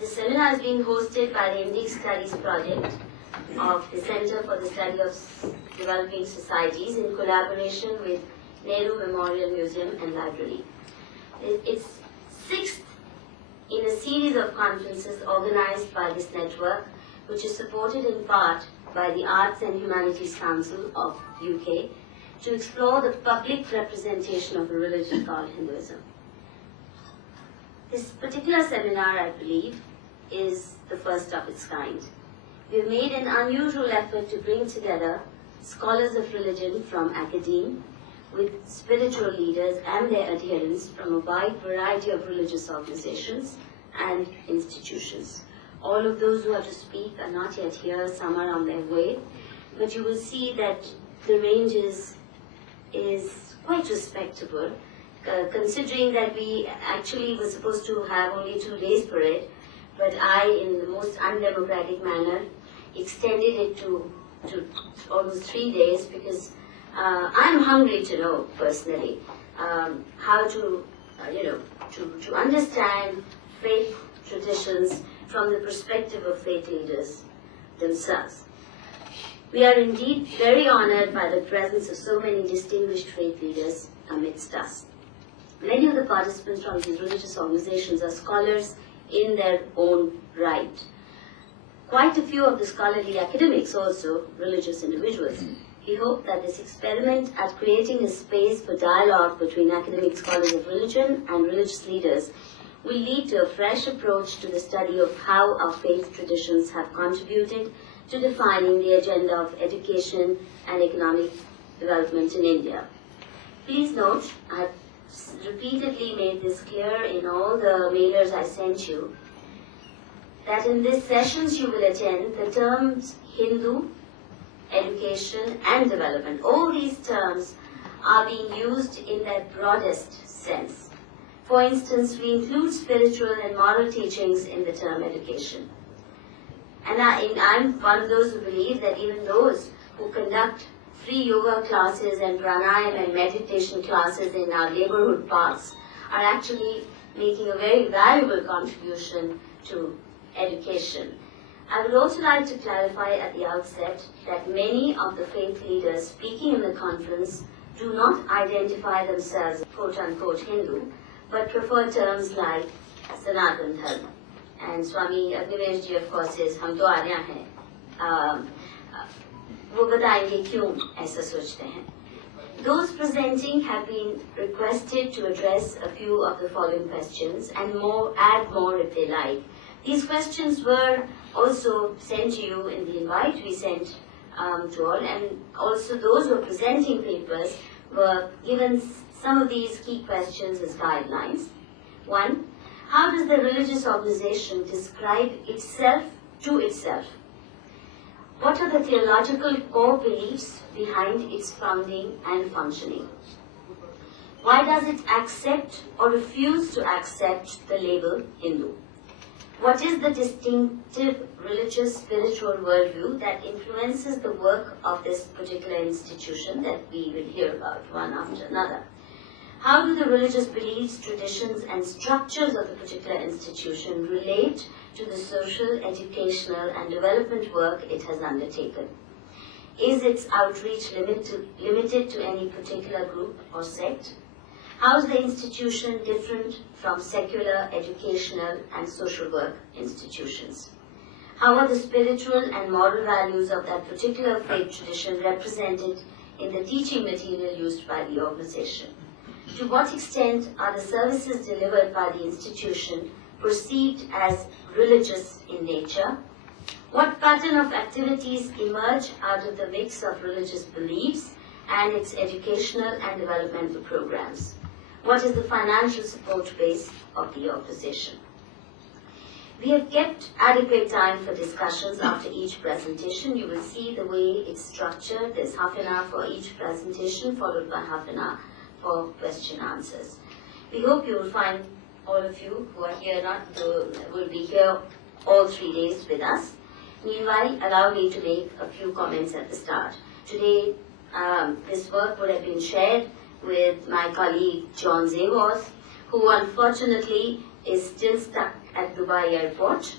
This seminar is being hosted by the Indic Studies Project of the Center for the Study of Developing Societies in collaboration with Nehru Memorial Museum and Library. It's sixth in a series of conferences organized by this network, which is supported in part by the Arts and Humanities Council of UK, to explore the public representation of a religion called Hinduism. This particular seminar, I believe, is the first of its kind. We have made an unusual effort to bring together scholars of religion from academia with spiritual leaders and their adherents from a wide variety of religious organizations and institutions. All of those who are to speak are not yet here, some are on their way, but you will see that the range is quite respectable, considering that we actually were supposed to have only 2 days for it, but I, in the most undemocratic manner, extended it to almost 3 days because I'm hungry to know personally how to understand faith traditions from the perspective of faith leaders themselves. We are indeed very honored by the presence of so many distinguished faith leaders amidst us. Many of the participants from these religious organizations are scholars in their own right. Quite a few of the scholarly academics also religious individuals. We hope that this experiment at creating a space for dialogue between academic scholars of religion and religious leaders will lead to a fresh approach to the study of how our faith traditions have contributed to defining the agenda of education and economic development in India. Please note, I have repeatedly made this clear in all the mailers I sent you, that in these sessions you will attend, the terms Hindu, education and development, all these terms are being used in their broadest sense. For instance, we include spiritual and moral teachings in the term education. And I'm one of those who believe that even those who conduct free yoga classes and pranayama and meditation classes in our neighborhood parks are actually making a very valuable contribution to education. I would also like to clarify at the outset that many of the faith leaders speaking in the conference do not identify themselves quote-unquote Hindu, but prefer terms like Sanatan Dharma. And Swami Agnivesh ji, of course, says, "हम तो आर्या हैं." वो बताएंगे क्यों ऐसा सोचते हैं. Those presenting have been requested to address a few of the following questions and add more if they like. These questions were also sent to you in the invite we sent to all, and also those who are presenting papers were given some of these key questions as guidelines. 1. How does the religious organization describe itself to itself? What are the theological core beliefs behind its founding and functioning? Why does it accept or refuse to accept the label Hindu? What is the distinctive religious spiritual worldview that influences the work of this particular institution that we will hear about one after another? How do the religious beliefs, traditions, and structures of the particular institution relate to the social, educational, and development work it has undertaken? Is its outreach limited to any particular group or sect? How is the institution different from secular, educational, and social work institutions? How are the spiritual and moral values of that particular faith tradition represented in the teaching material used by the organization? To what extent are the services delivered by the institution perceived as religious in nature? What pattern of activities emerge out of the mix of religious beliefs and its educational and developmental programs? What is the financial support base of the organization? We have kept adequate time for discussions after each presentation. You will see the way it's structured. There's half an hour for each presentation, followed by half an hour for question answers. We hope you will find all of you who are here will be here all 3 days with us. Meanwhile, allow me to make a few comments at the start. Today, this work would have been shared with my colleague John Zavos, who unfortunately is still stuck at Dubai Airport.